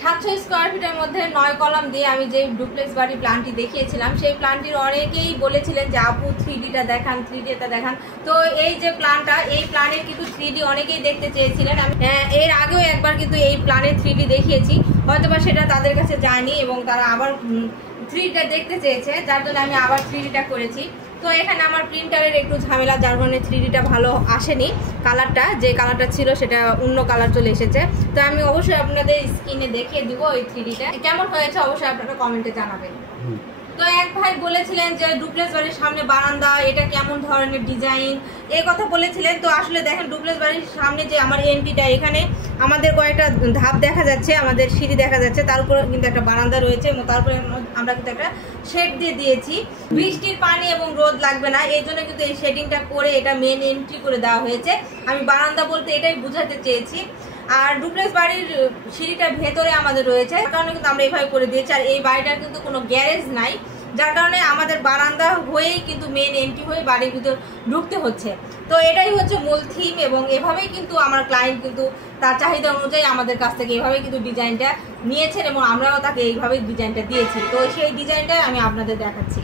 700 square ফিটের মধ্যে 9 column দিয়ে আমি যে ডুপ্লেক্স বাড়ি প্ল্যানটি দেখিয়েছিলাম, সেই প্ল্যানটির অনেকেই বলেছিলেন যে আপু 3Dটা দেখান, 3Dটা দেখান। তো এই যে প্ল্যানটা, এই প্ল্যানের কিন্তু 3D অনেকেই দেখতে চেয়েছিলেন। আমি এর আগেও একবার কিন্তু এই প্ল্যানের 3D দেখিয়েছি, হয়তোবা সেটা তাদের কাছে যায়নি এবং তারা আবার 3Dটা দেখতে চেয়েছে, যার জন্য আমি আবার 3Dটা করেছি। তো এখানে আমার প্রিন্টারের একটু ঝামেলা, যার কারণে 3Dটা ভালো আসেনি। কালারটা যে কালারটা ছিল সেটা অন্য কালার চলে এসেছে। তো আমি অবশ্যই আপনাদের স্ক্রিনে দেখিয়ে দিব এই 3Dটা কেমন হয়েছে, অবশ্যই আপনারা কমেন্টে জানাবেন। তো এক ভাই বলেছিলেন যে ডুপ্লেক্স বাড়ির সামনে বারান্দা, এটা কেমন ধরনের ডিজাইন, এই কথা বলেছিলেন। তো আসলে দেখেন ডুপ্লেক্স বাড়ির সামনে যে আমার এন্ট্রিটা, এখানে আমাদের কয়েকটা ধাপ দেখা যাচ্ছে, আমাদের সিঁড়ি দেখা যাচ্ছে, তার উপরে কিন্তু একটা বারান্দা রয়েছে এবং তারপরে আমরা কিন্তু একটা শেড দিয়ে দিয়েছি। বৃষ্টির পানি এবং রোদ লাগবে না, এই জন্য কিন্তু এই শেডিংটা করে এটা মেন এন্ট্রি করে দেওয়া হয়েছে। আমি বারান্দা বলতে এটাই বোঝাতে চেয়েছি। আর ডুপ্লেক্স বাড়ির সিঁড়িটা ভেতরে আমাদের রয়েছে, তার কারণে কিন্তু আমরা এইভাবে করে দিয়েছি। আর এই বাড়িটার কিন্তু কোনো গ্যারেজ নাই, যার কারণে আমাদের বারান্দা হয়েই কিন্তু মেন এন্ট্রি হয়ে বাড়ির ভিতর ঢুকতে হচ্ছে। তো এটাই হচ্ছে মূল থিম এবং এভাবেই কিন্তু আমার ক্লায়েন্ট কিন্তু তার চাহিদা অনুযায়ী আমাদের কাছ থেকে এইভাবেই কিন্তু ডিজাইনটা নিয়েছেন এবং আমরাও তাকে এইভাবেই ডিজাইনটা দিয়েছি। তো সেই ডিজাইনটা আমি আপনাদের দেখাচ্ছি।